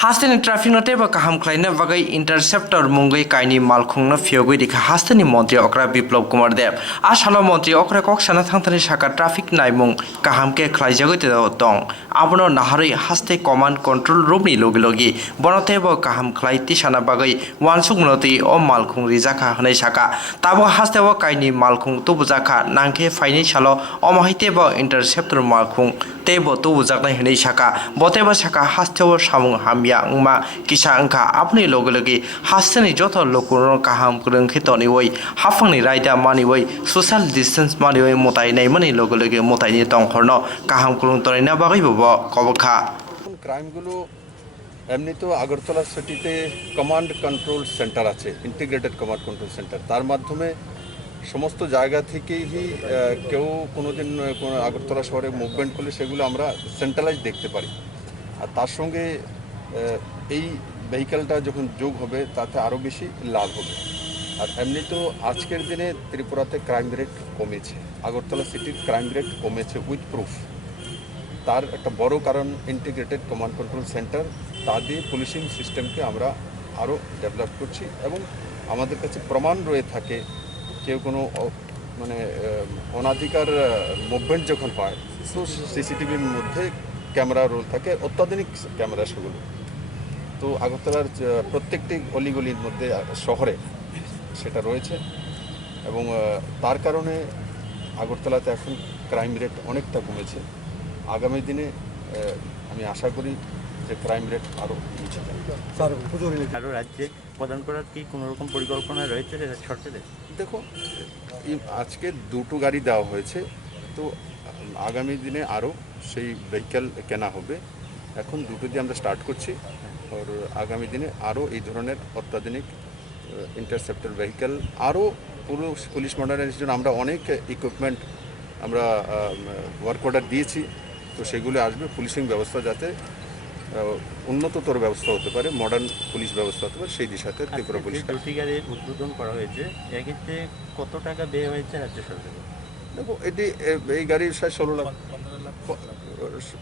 Hastani traffic note ba kaham klaina bagai interceptor mungai kaini malkhungna fiogoi dikha hastani montri okra biplop kumar dev asalo montri okra kok sana thangtani saka traffic naimung kaham ke khlaijagoi te tong abono naharoi haste command control room ni logi logi bonote ba kaham khlaiti sana bagai wansuk munoti o malkhung rijaka hanai saka tabo haste ba kaini malkhung tu bujaka nangke faini salo o mahite ba interceptor malkhung tebo tu bujaknai hanai saka boteba saka haste o samung ham मा किसा अंका अपनी लोगे हास्टनी जो लोकुर काहाम रंखितनी वही हाफंगनी रायदा मानी वही social distance मानी वही मोताई मनी लोगे मोताई तंखरनो काहाम कुरुं तरिना बागै बबो कबखा ক্রাইমগুলো এমনি তো আগরতলা সিটিতে কমান্ড কন্ট্রোল সেন্টার আছে, ইন্টিগ্রেটেড কমান্ড কন্ট্রোল সেন্টার। তার মাধ্যমে সমস্ত জায়গা থেকেই কেউ কোনোদিন কোনো আগরতলা শহরে মুভমেন্ট করলে সেগুলো আমরা সেন্ট্রালাইজ দেখতে পারি। আর তার সঙ্গে এই ভেহিক্যালটা যখন যোগ হবে তাতে আরও বেশি লাভ হবে। আর এমনি তো আজকের দিনে ত্রিপুরাতে ক্রাইম রেট কমেছে, আগরতলা সিটির ক্রাইম রেট কমেছে উইথ প্রুফ। তার একটা বড় কারণ ইন্টিগ্রেটেড কমান্ড কন্ট্রোল সেন্টার, তা দিয়ে পুলিশিং সিস্টেমকে আমরা আরও ডেভেলপ করছি এবং আমাদের কাছে প্রমাণ রয়ে থাকে কেউ কোনো মানে অনাধিকার মুভমেন্ট যখন হয় তো সিসিটিভির মধ্যে ক্যামেরা রোল থাকে, অত্যাধুনিক ক্যামেরা সেগুলো। তো আগরতলার প্রত্যেকটি অলিগলির মধ্যে শহরে সেটা রয়েছে এবং তার কারণে আগরতলাতে এখন ক্রাইম রেট অনেকটা কমেছে। আগামী দিনে আমি আশা করি যে ক্রাইম রেট আরও নিচে যাবে। আরও রাজ্যে প্রদান করার কি কোনো রকম পরিকল্পনা রয়েছে সরকারের? দেখো, আজকে দুটো গাড়ি দেওয়া হয়েছে, তো আগামী দিনে আরও সেই ভেহিক্যাল কেনা হবে। এখন দুটো দিয়ে আমরা স্টার্ট করছি, আর আগামী দিনে আরও এই ধরনের অত্যাধুনিক ইন্টারসেপ্টর ভেহিক্যাল, আরও পুরো পুলিশ মডার্নাইজেশন আমরা অনেক ইকুইপমেন্ট আমরা ওয়ার্ক অর্ডার দিয়েছি। তো সেগুলো আসবে, পুলিশিং ব্যবস্থা যাতে উন্নততর ব্যবস্থা হতে পারে, মডার্ন পুলিশ ব্যবস্থা হতে পারে, সেই দিশাতে ত্রিপুরা পুলিশ। দুটি গাড়ি উদ্বোধন করা হয়েছে, এক্ষেত্রে কত টাকা ব্যয় হয়েছে রাজ্য সরকার? দেখো, এই গাড়ির প্রায়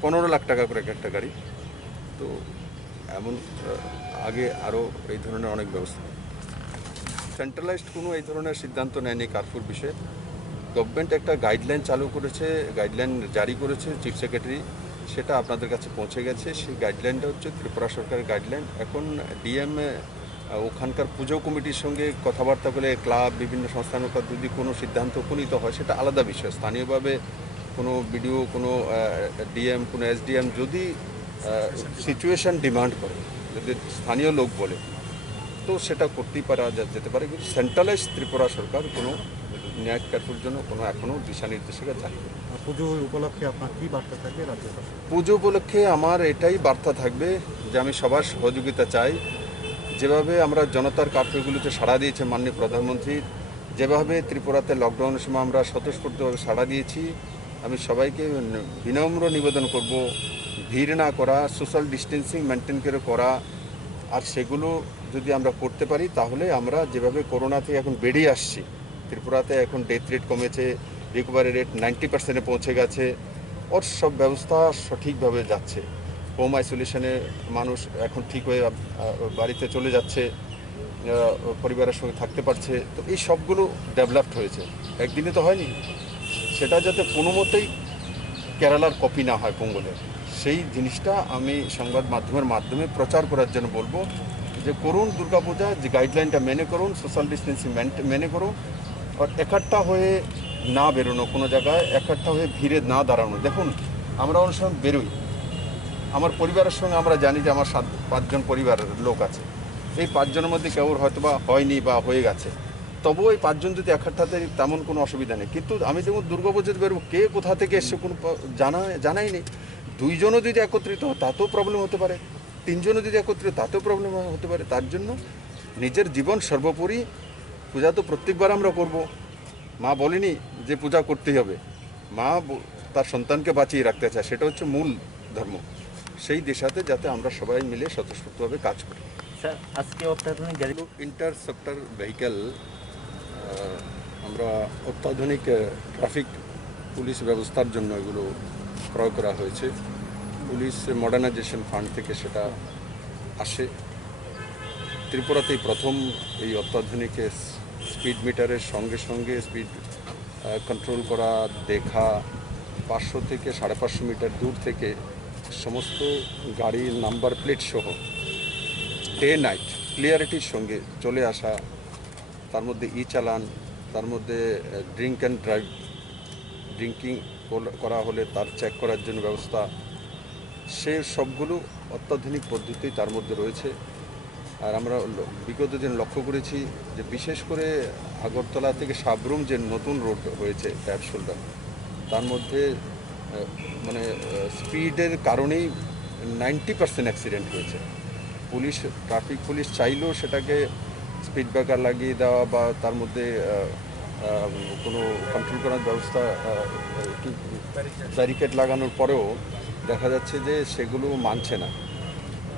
15 লাখ টাকা করে একটা গাড়ি। তো এমন আগে আরও এই ধরনের অনেক ব্যবস্থা। সেন্ট্রালাইজড কোনো এই ধরনের সিদ্ধান্ত নেয়নি কারফিউর বিষয়ে। গভর্নমেন্ট একটা গাইডলাইন চালু করেছে, গাইডলাইন জারি করেছে চিফ সেক্রেটারি, সেটা আপনাদের কাছে পৌঁছে গেছে। সেই গাইডলাইনটা হচ্ছে ত্রিপুরা সরকারের গাইডলাইন। এখন ডিএম ওখানকার পুজো কমিটির সঙ্গে কথাবার্তা বলে ক্লাব বিভিন্ন সংস্থানের যদি কোনো সিদ্ধান্ত উপনীত হয় সেটা আলাদা বিষয়। স্থানীয়ভাবে কোনো বিডিও, কোনো ডিএম, কোনো এসডিএম যদি সিচুয়েশন ডিমান্ড করে, যদি স্থানীয় লোক বলে, তো সেটা করতেই পারা যেতে পারে। কিন্তু সেন্ট্রালাইজ ত্রিপুরা সরকার কোনো ন্যায় কার্ফিউর জন্য কোনো এখনও দিশা নির্দেশিকা জারি করে। পুজো উপলক্ষে আপনার কী বার্তা থাকবে রাজ্য সরকার? পুজো উপলক্ষে আমার এটাই বার্তা থাকবে যে আমি সবার সহযোগিতা চাই। যেভাবে আমরা জনতার কার্ফিউগুলিতে সাড়া দিয়েছে মাননীয় প্রধানমন্ত্রী, যেভাবে ত্রিপুরাতে লকডাউনের সময় আমরা স্বতঃস্ফূর্তভাবে সাড়া দিয়েছি, আমি সবাইকে বিনম্র নিবেদন করব ভিড় না করা, সোশ্যাল ডিস্টেন্সিং মেনটেন করে করা। আর সেগুলো যদি আমরা করতে পারি তাহলে আমরা যেভাবে করোনা থেকে এখন বেরিয়ে আসছি, ত্রিপুরাতে এখন ডেথ রেট কমেছে, রিকভারি রেট 90% পৌঁছে গেছে, ওর সব ব্যবস্থা সঠিকভাবে যাচ্ছে। হোম আইসোলেশনে মানুষ এখন ঠিক হয়ে বাড়িতে চলে যাচ্ছে, পরিবারের সঙ্গে থাকতে পারছে। তো এই সবগুলো ডেভেলপড হয়েছে, একদিনে তো হয়নি। সেটা যাতে কোনো মতেই কেরালার কপি না হয় পোঙ্গলের, সেই জিনিসটা আমি সংবাদ মাধ্যমের মাধ্যমে প্রচার করার জন্য বলবো যে করুন দুর্গাপূজা, যে গাইডলাইনটা মেনে করুন, সোশ্যাল ডিস্টেন্সিং মেনে করুন, আর একাট্টা হয়ে না বেরোনো, কোনো জায়গায় একাট্টা হয়ে ভিড়ে না দাঁড়ানো। দেখুন, আমরা অনেক সময় বেরোই, আমার পরিবারের সঙ্গে আমরা জানি যে আমার 5জন পরিবারের লোক আছে, এই 5 জনের মধ্যে কেউ হয়তো বা হয়নি বা হয়ে গেছে, তবুও এই 5 জন যদি একসাথে তেমন কোনো অসুবিধা নেই। কিন্তু আমি যেমন দুর্গাপুজোতে বেরোবো, কে কোথা থেকে এসছে কোনো জানাই নেই। 2 জনও যদি একত্রিত হয় তাতেও প্রবলেম হতে পারে, 3 জনও যদি একত্রিত তাতেও প্রবলেম হতে পারে। তার জন্য নিজের জীবন সর্বোপরি। পূজা তো প্রত্যেকবার আমরা করব, মা বলেনি যে পূজা করতেই হবে। মা তার সন্তানকে বাঁচিয়ে রাখতে চায়, সেটা হচ্ছে মূল ধর্ম। সেই দিশাতে যাতে আমরা সবাই মিলে স্বতঃস্ফূর্তভাবে কাজ করি। স্যার, আজকে অত্যাধুনিক গাড়ি ইন্টারসেপ্টর ভেহিক্যাল আমরা অত্যাধুনিক ট্রাফিক পুলিশ ব্যবস্থার জন্য এগুলো ক্রয় করা হয়েছে। পুলিশ মডার্নাইজেশন ফান্ড থেকে সেটা আসে। ত্রিপুরাতেই প্রথম এই অত্যাধুনিক স্পিড মিটারের সঙ্গে সঙ্গে স্পিড কন্ট্রোল করা, দেখা, 500 থেকে 550 মিটার দূর থেকে সমস্ত গাড়ির নাম্বার প্লেট সহ ডে নাইট ক্লিয়ারিটির সঙ্গে চলে আসা, তার মধ্যে চালান, তার মধ্যে ড্রিঙ্ক অ্যান্ড ড্রাইভ, ড্রিঙ্কিং করা হলে তার চেক করার জন্য ব্যবস্থা, সে সবগুলো অত্যাধুনিক পদ্ধতি তার মধ্যে রয়েছে। আর আমরা বিগত দিন লক্ষ্য করেছি যে বিশেষ করে আগরতলা থেকে সাবরুম যে নতুন রোড হয়েছে ট্যাপ শোল্ডার, তার মধ্যে মানে স্পিডের কারণেই 90% অ্যাক্সিডেন্ট হয়েছে। ট্রাফিক পুলিশ চাইলেও সেটাকে স্পিড ব্রেকার লাগিয়ে দেওয়া বা তার মধ্যে কোনো কন্ট্রোল করার ব্যবস্থা, ব্যারিকেড লাগানোর পরেও দেখা যাচ্ছে যে সেগুলো মানছে না।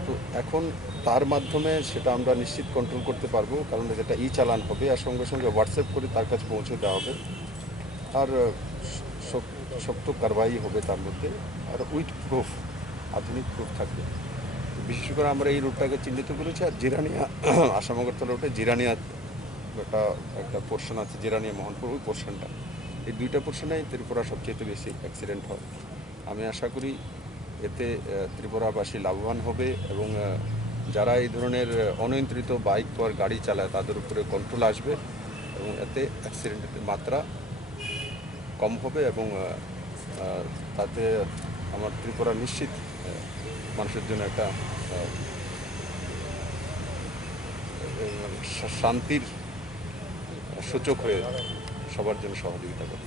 তো এখন তার মাধ্যমে সেটা আমরা নিশ্চিত কন্ট্রোল করতে পারবো, কারণ যেটা চালান হবে আর সঙ্গে সঙ্গে হোয়াটসঅ্যাপ করে তার কাছে পৌঁছে দেওয়া হবে, আর শক্ত কারবাই হবে তার মধ্যে, আর উইথ প্রুফ, আধুনিক প্রুফ থাকবে। বিশেষ করে আমরা এই রুটটাকে চিহ্নিত করেছি। আর জিরানিয়া আসাম আগরতলা রুটে জিরানিয়া একটা পোর্শন আছে, জিরানিয়া মোহনপুর, ওই পোর্শনটা, এই দুইটা পোর্শনেই ত্রিপুরা সবচেয়ে বেশি অ্যাক্সিডেন্ট হয়। আমি আশা করি এতে ত্রিপুরাবাসী লাভবান হবে এবং যারা এই ধরনের অনিয়ন্ত্রিত বাইক বা গাড়ি চালায় তাদের উপরে কন্ট্রোল আসবে এবং এতে অ্যাক্সিডেন্টের মাত্রা কম হবে এবং তাতে আমার ত্রিপুরা নিশ্চিত মানুষের জন্য একটা শান্তির সূচক হয়ে সবার জন্য সহযোগিতা করবে।